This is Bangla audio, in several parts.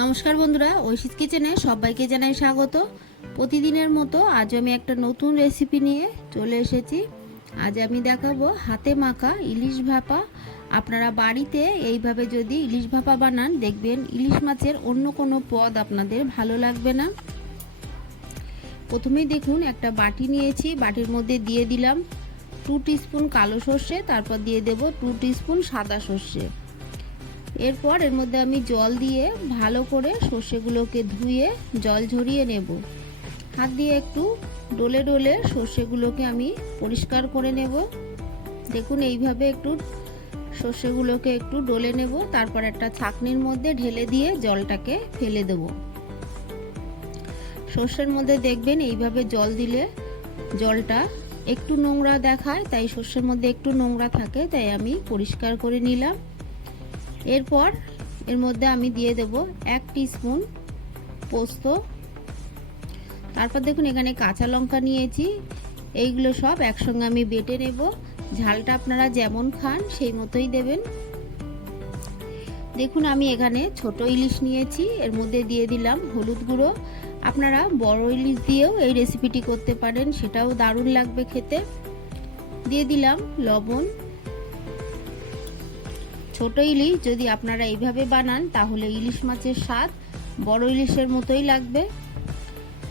নমস্কার বন্ধুরা, ঐশীস কিচেনে সবাইকে জানাই স্বাগত। প্রতিদিনের মতো আজ আমি একটা নতুন রেসিপি নিয়ে চলে এসেছি। আজ আমি দেখাবো হাতে মাখা ইলিশ ভাপা। আপনারা বাড়িতে এইভাবে যদি ইলিশ ভাপা বানান, দেখবেন ইলিশ মাছের অন্য কোনো পদ আপনাদের ভালো লাগবে না। প্রথমেই দেখুন একটা বাটি নিয়েছি, বাটির মধ্যে দিয়ে দিলাম 2 টিস্পুন কালো সর্ষে, তারপর দিয়ে দেব 2 টিস্পুন সাদা সর্ষে। এরপর এর মধ্যে আমি জল দিয়ে ভালো করে সর্ষেগুলোকে ধুয়ে জল ঝরিয়ে নেব। হাত দিয়ে একটু ডলে ডলে সর্ষেগুলোকে আমি পরিষ্কার করে নেব। দেখুন এইভাবে একটু সর্ষেগুলোকে একটু ডলে নেব, তারপর একটা ছাঁকনির মধ্যে ঢেলে দিয়ে জলটাকে ফেলে দেব। সর্ষের মধ্যে দেখবেন এইভাবে জল দিলে জলটা একটু নোংরা দেখায়, তাই সর্ষের মধ্যে একটু নোংরা থাকে, তাই আমি পরিষ্কার করে নিলাম। এরপর এর মধ্যে আমি দিয়ে দেব 1 টিস্পুন পোস্ত। তারপর দেখুন এখানে কাঁচা লঙ্কা নিয়েছি, এইগুলো সব একসঙ্গে আমি বেটে নেব। ঝালটা আপনারা যেমন খান সেই মতোই দেবেন। দেখুন আমি এখানে ছোট ইলিশ নিয়েছি, এর মধ্যে দিয়ে দিলাম হলুদ গুঁড়ো। আপনারা বড় ইলিশ দিয়েও এই রেসিপিটি করতে পারেন, সেটাও দারুণ লাগবে খেতে। দিয়ে দিলাম লবণ। ছোট ইলিশ যদি আপনারা এইভাবে বানান তাহলে ইলিশ মাছের স্বাদ বড় ইলিশের মতোই লাগবে।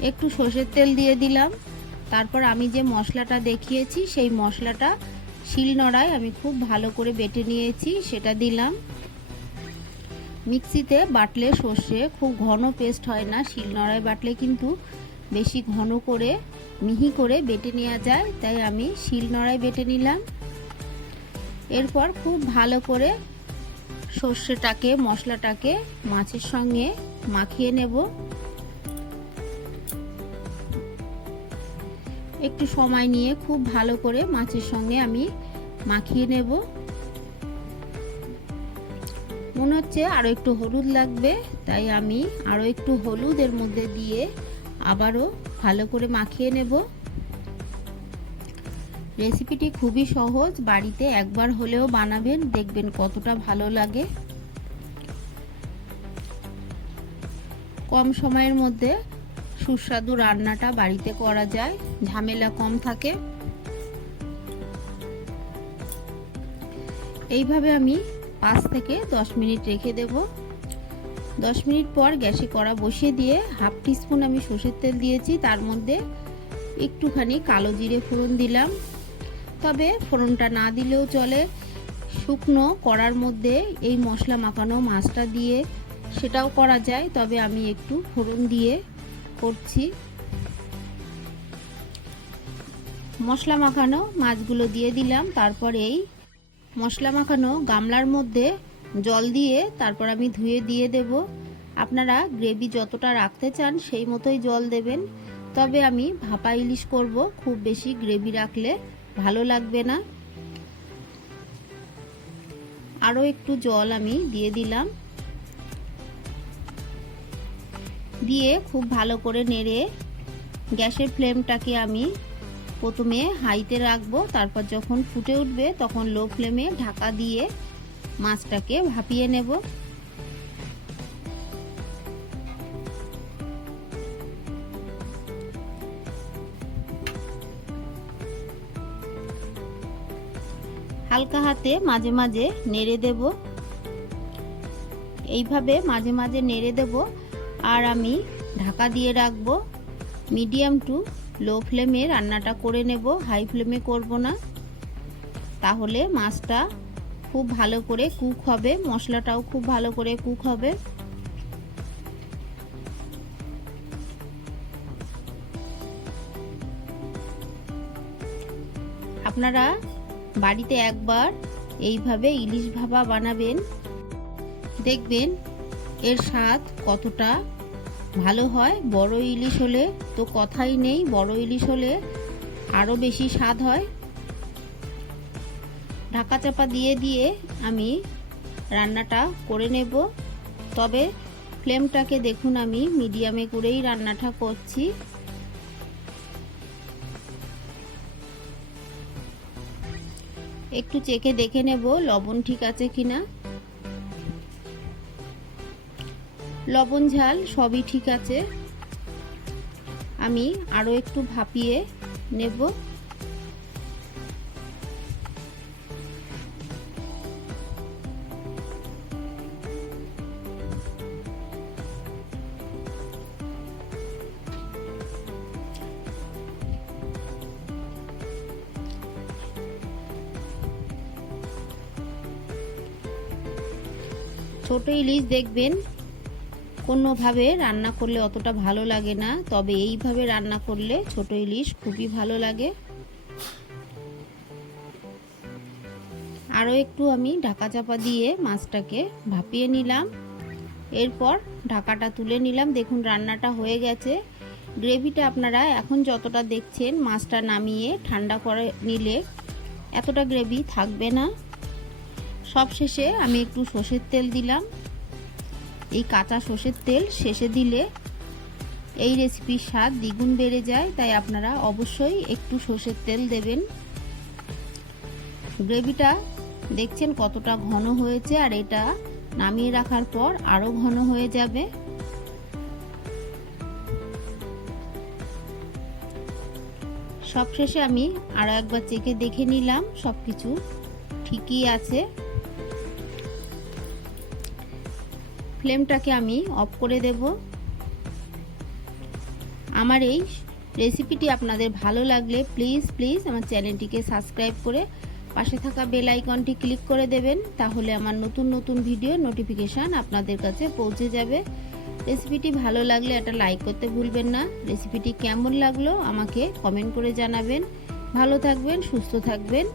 একটু সর্ষের তেল দিয়ে দিলাম। তারপর আমি যে মশলাটা দেখিয়েছি সেই মশলাটা শিলনোড়ায় আমি খুব ভালো করে বেটে নিয়েছি, সেটা দিলাম। মিক্সিতে বাটলে সর্ষে খুব ঘন পেস্ট হয় না, শিলনোড়ায় বাটলে কিন্তু বেশি ঘন করে মিহি করে বেটে নেওয়া যায়, তাই আমি শিলনোড়ায় বেটে নিলাম। এরপর খুব ভালো করে সর্ষেটাকে মশলাটাকে মাছের সঙ্গে মাখিয়ে নেব। একটু সময় নিয়ে খুব ভালো করে মাছের সঙ্গে আমি মাখিয়ে নেব। মনে হচ্ছে আরো একটু হলুদ লাগবে, তাই আমি আরো একটু হলুদ এর মধ্যে দিয়ে আবারও ভালো করে মাখিয়ে নেব। রেসিপিটি খুবই সহজ, বাড়িতে একবার হলেও বানাবেন, দেখবেন কতটা ভালো লাগে। কম সময়ের মধ্যে সুস্বাদু রান্নাটা বাড়িতে করা যায়, ঝামেলা কম থাকে। এইভাবে আমি 5 থেকে 10 মিনিট রেখে দেব। 10 মিনিট পর গ্যাসে কড়া বসিয়ে দিয়ে 1/2 টিস্পুন আমি সর্ষের তেল দিয়েছি, তার মধ্যে একটুখানি কালো জিরে ফোড়ন দিলাম। তবে ফোড়নটা না দিলেও চলে, শুকনো কড়ার মধ্যে এই মশলা মাখানো মাছটা দিয়ে সেটাও করা যায়, তবে আমি একটু ফোড়ন দিয়ে করছি। মশলা মাখানো মাছগুলো দিয়ে দিলাম, তারপর এই মশলা মাখানো গামলার মধ্যে জল দিয়ে তারপর আমি ধুয়ে দিয়ে দেব। আপনারা গ্রেভি যতটা রাখতে চান সেই মতোই জল দেবেন, তবে আমি ভাপা ইলিশ করব, খুব বেশি গ্রেভি রাখলে ভালো লাগবে না। আরও একটু জল আমি দিয়ে দিলাম, দিয়ে খুব ভালো করে নেড়ে গ্যাসের ফ্লেমটাকে আমি প্রথমে হাইতে রাখবো, তারপর যখন ফুটে উঠবে তখন লো ফ্লেমে ঢাকা দিয়ে মাছটাকে ভাপিয়ে নেব। হালকা হাতে মাঝে মাঝে নেড়ে দেব, এইভাবে মাঝে মাঝে নেড়ে দেব। আর আমি ঢাকা দিয়ে রাখবো। মিডিয়াম টু লো ফ্লেমে রান্নাটা করে নেব, হাই ফ্লেমে করব না, তাহলে মাছটা খুব ভালো করে কুক হবে, মশলাটাও খুব ভালো করে কুক হবে। আপনারা বাড়িতে একবার এইভাবে ইলিশ ভাপা বানাবেন, দেখবেন এর স্বাদ কতটা ভালো হয়। বড় ইলিশ হলে তো কথাই নেই, বড় ইলিশ হলে আরও বেশি স্বাদ হয়। ঢাকা চাপা দিয়ে দিয়ে আমি রান্নাটা করে নেব, তবে ফ্লেমটাকে দেখুন আমি মিডিয়ামে করেই রান্নাটা করছি। একটু চেখে দেখে নেব লবণ ঠিক আছে কিনা। লবণ ঝাল সবই ঠিক আছে। আমি আরও একটু ভাপিয়ে নেব। ছোট ইলিশ দেখবেন কোনোভাবে রান্না করলে অতটা ভালো লাগে না, তবে এইভাবে রান্না করলে ছোট ইলিশ খুবই ভালো লাগে। আরও একটু আমি ঢাকা চাপা দিয়ে মাছটাকে ভাপিয়ে নিলাম। এরপর ঢাকাটা তুলে নিলাম। দেখুন রান্নাটা হয়ে গেছে। গ্রেভিটা আপনারা এখন যতটা দেখছেন, মাছটা নামিয়ে ঠান্ডা করে নিলে এতটা গ্রেভি থাকবে না। সব শেষে আমি একটু সর্ষের তেল দিলাম। এই কাঁচা সর্ষের তেল শেষে দিলে এই রেসিপির স্বাদ দ্বিগুণ বেড়ে যায়, তাই আপনারা অবশ্যই একটু সর্ষের তেল দেবেন। গ্রেভিটা দেখছেন কতটা ঘন হয়েছে, আর এটা নামিয়ে রাখার পর আরো ঘন হয়ে যাবে। সবশেষে আমি আরো একবার চেখে দেখে নিলাম, সবকিছু ঠিকই আছে। ফ্লেমটাকে আমি অফ করে দেব। আমার এই রেসিপিটি আপনাদের ভালো লাগলে প্লিজ আমার চ্যানেলটিকে সাবস্ক্রাইব করে পাশে থাকা বেল আইকনটি ক্লিক করে দেবেন, তাহলে আমার নতুন ভিডিও নোটিফিকেশান আপনাদের কাছে পৌঁছে যাবে। রেসিপিটি ভালো লাগলে একটা লাইক করতে ভুলবেন না। রেসিপিটি কেমন লাগলো আমাকে কমেন্ট করে জানাবেন। ভালো থাকবেন, সুস্থ থাকবেন।